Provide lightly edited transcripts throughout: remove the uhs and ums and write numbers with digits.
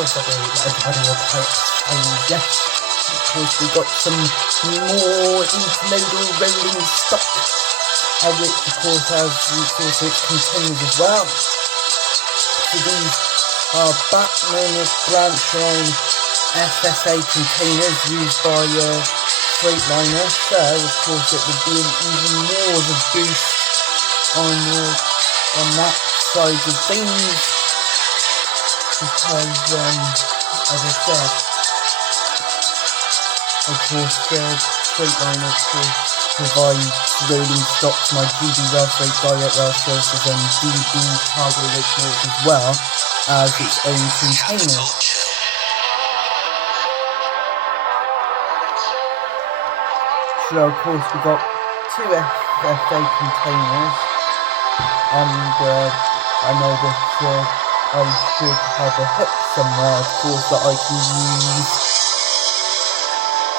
course I believe everybody will quite yes. Of course we got some more intermodal rolling stock, which of course has also its containers as well. So these are Bachmann branch line FFA containers used by Freightliner, so of course it would be even more of a boost on that side of things, because as I said, of course Freightliner provides rolling stock to my GB Rail Freight Direct Rail Services and DB Cargo Locomotives as well as its own container. So of course we got 2 FFA containers, and I know that I should have a hook somewhere, of course, that I can use,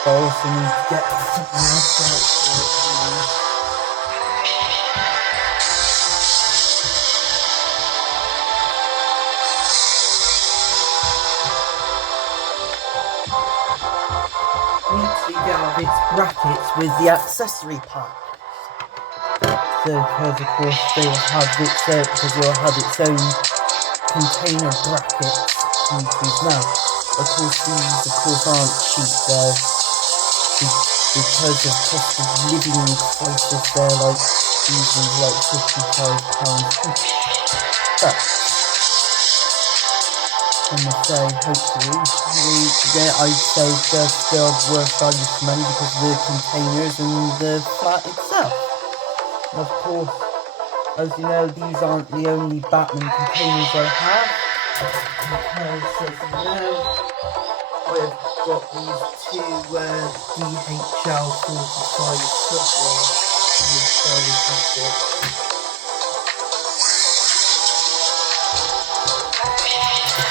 but I also need to get something else out for it. Needs to get out of its brackets with the accessory pack. So, because of course they will have its own container brackets to use now. Of course these aren't cheap though, because of cost of living prices. They're like usually like £55 each. But I must say, hopefully, I'd say they're still worth value for money because of the containers and the flat itself. And of course, as you know, these aren't the only Bachmann containers I have, because as you know, I've got these 2 DHL 45 footballs.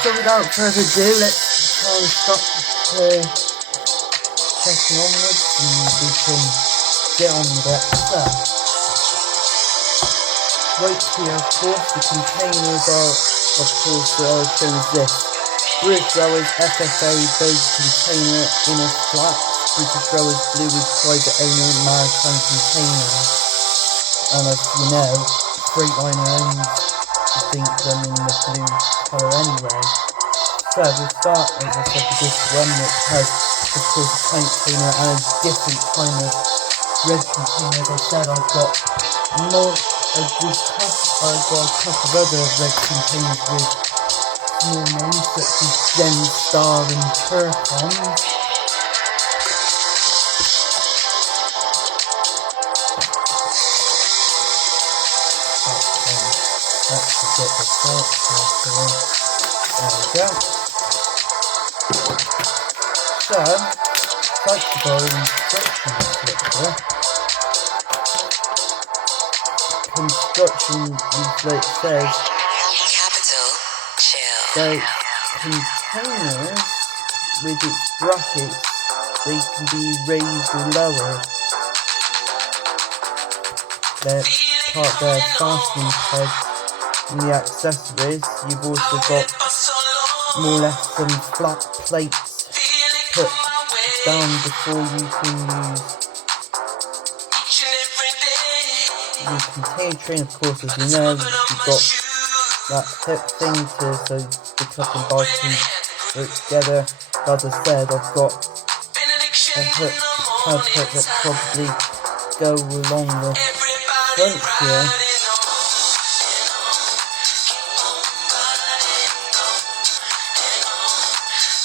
So without further ado, let's try and stop checking onwards and we can get on with it. So, right here, of course, the containers are, of course, shown as this. British Railways FFA boat container inner flat. British Railways blue with private owner maritime container. And as you know, Freightliner owns, I think, them in the blue colour anyway. So we'll start, as I said, with this one, which has, of course, a container and a different kind of red container. As I said, I've got a couple of other red containers with small names such as Gen Star and Percon. Let's get the salt carefully. There we go. So, like to go instruction leaflet. Construction leaflet says that containers with its brackets, they can be raised or lowered. They're part of their fastening pegs. In the accessories, you've also got more or less some flat plates put down before you can use your container train. Of course, as you know, you've got that hook thing so the cup and bar can work together. As I said, I've got a hook that probably go along the front here.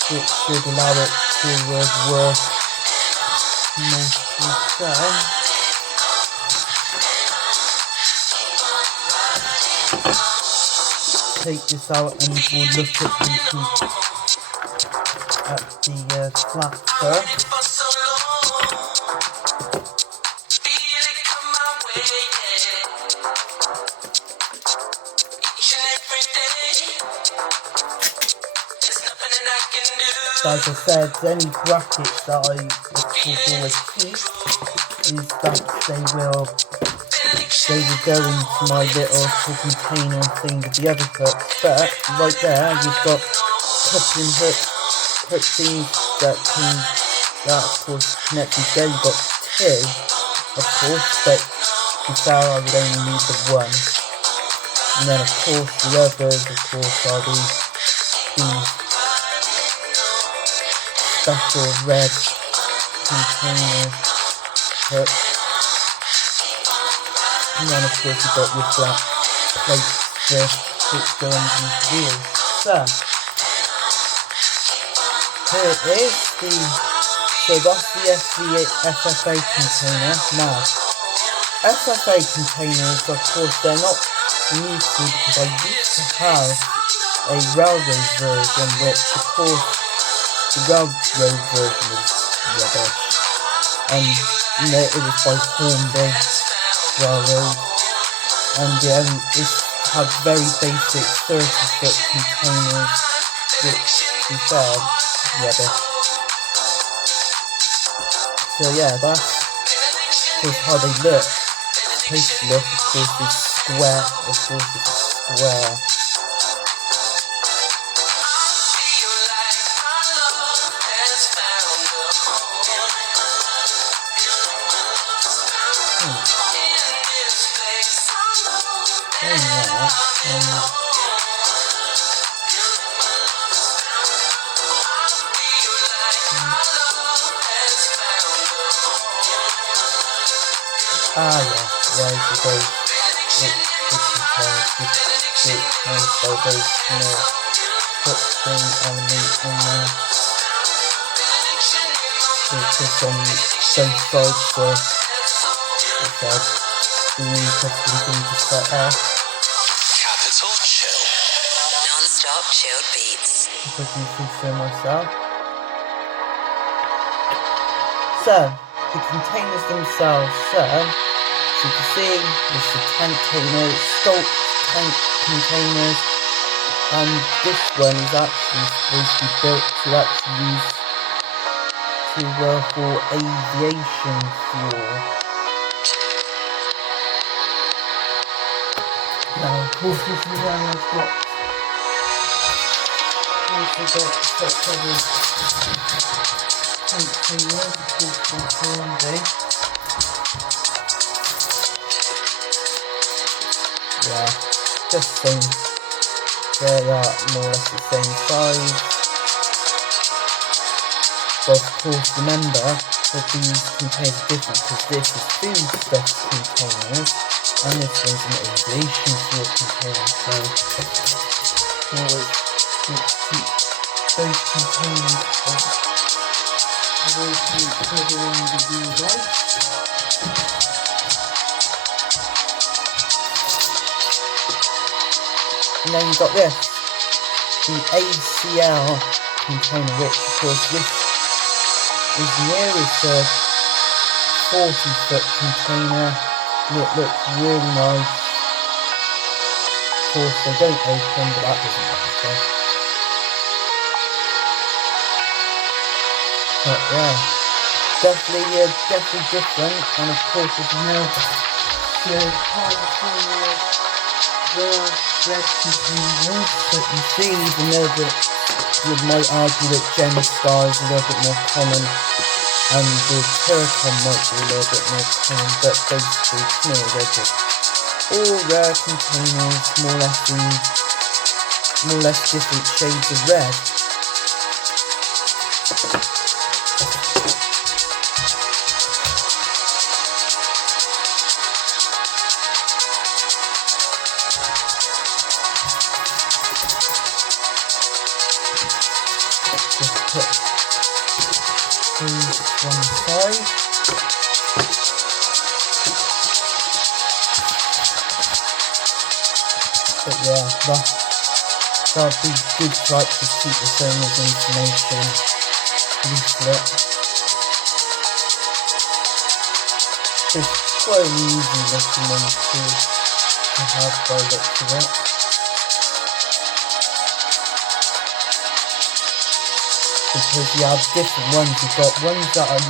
It should allow it to work nicely. So, take this out and we'll look at the flap first. As I said, any brackets that I of course always keep is that they will go into my little container thing with the other hooks. But right there, you've got coupling hook things that of course connect together. You've got two, of course, but before I would only need the one. And then of course the others, of course, are these special red container hooks. And then of course you've got your black plates which go on these wheels. So here is that's the FFA container. Now FFA containers, of course, they're not new to me because I used to have a railroad version, which of course the railroad version was rubbish, and it was by Hornby Railroad, and it had very basic 30-foot containers, which to be fair, rubbish. So yeah, that's just how they look. Supposed to look, of course, is square. Of course, it's square. Yeah, because it contains those small footprint elements in there. It's just on both sides, so it's an interesting thing to set up. Capital Chill. Non-stop chilled beats. If I can see so myself. So, the containers themselves, so you can see there's the tank containers, salt tank containers, and this one is actually supposed to be built to actually use for aviation fuel. Now, of course, this one has got top heavy tank containers, of course, from Hornby. Yeah, just things. They are more or less the same size. But of course, remember that these containers are different because this is foodstuff containers and this one's an aviation fuel container. So always keep those containers always keep covering the wheel light. And then you've got this, the ACL container, which of course this is nearest a 40-foot container, and it looks really nice. Of course they don't open, but that doesn't matter. But yeah, definitely different, and of course as you know, the part of the red containers that you see, even though that you might argue that Gem Star is a little bit more common and the Turcon might be a little bit more common, but basically to me they're just all rare containers, more or less different shades of red. One side. But yeah, that'd be good to actually keep the owner's information leaflet. It's quite an easy looking one to have by the looks of it. Because you have different ones, you've got ones that are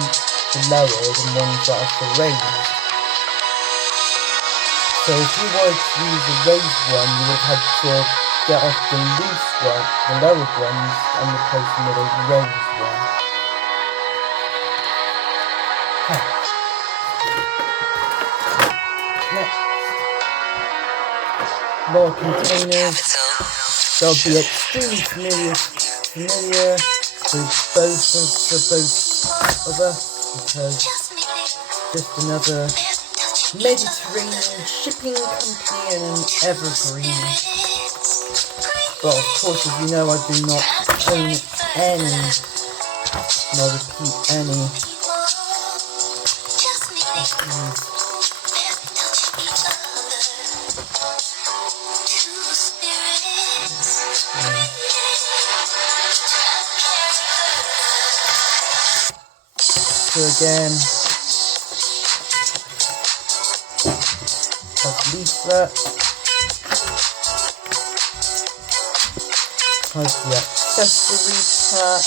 lowered and ones that are for raised. So if you wanted to use a raised one, you would have to get off the loose one, the lower ones, and replace them with a raised one. Next, lower containers. They'll be extremely familiar with both of us, because just another Mediterranean shipping company and an evergreen. But of course, as you know, I do not own any, and I repeat, any. So again, has leaflet, has the accessory pack,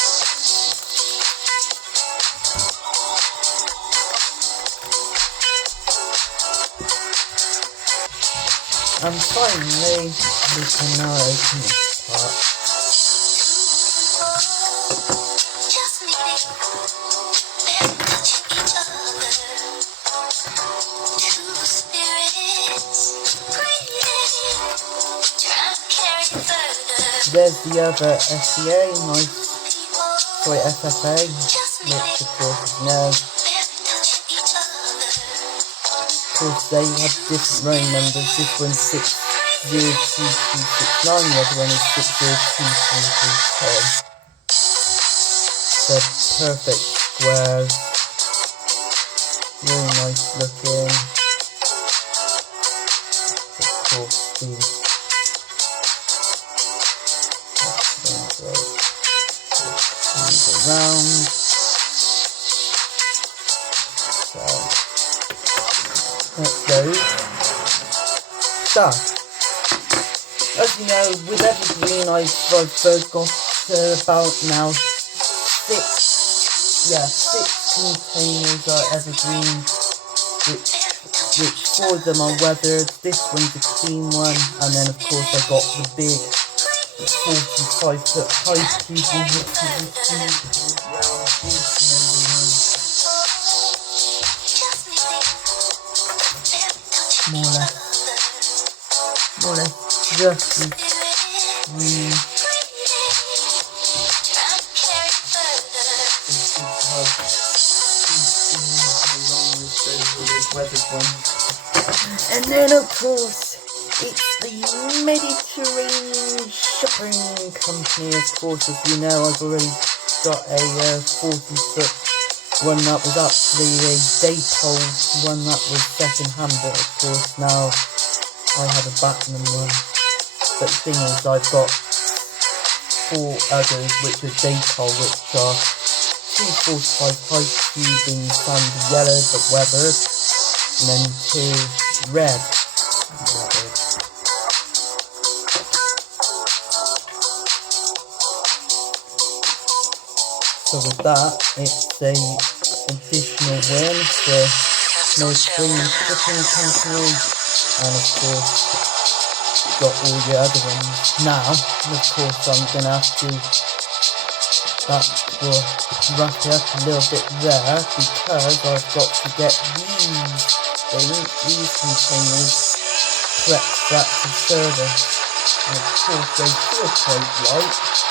and finally we can now open this part. There's the other FFA, FFA, which of course is now. Of course they have different row numbers. This one's 602269, the other one is 602310. They're perfect squares, really nice looking. Of course the around. So that's those. So as you know, with evergreen I've got about now six containers are evergreen, which 4 of them are weathered. This one's a clean one, and then of course I got the big 45-foot high tube one, which is more or less just as green. And then of course it's the Mediterranean Shipping Company. Of course, as you know, I've already got a 40-foot one that was actually a Dapol one that was second-hand, but of course now I have a Bachmann one. But the thing is, I've got 4 others which are Dapol, which are 245 high tubing sandy yellow but weathered, and then 2 red weathered. So with that, it's a additional win for Mediterranean Shipping Company, and of course got all the other ones. Now, of course, I'm gonna have to, that will wrap it up a little bit there, because I've got to get these containers prepped for active service, and of course they feel quite light.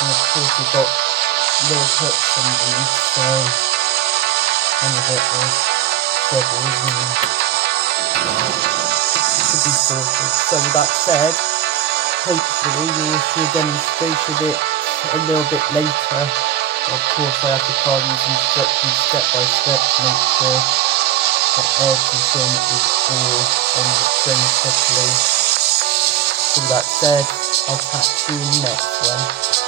And of course we've got little hooks underneath, so some of it will trouble, isn't it? should be sorted. So with that said, hopefully you will see a demonstration of it a little bit later. Of course I have to follow these instructions step by step to make sure that everything is all on the train properly. So with that said, I'll catch you in the next one.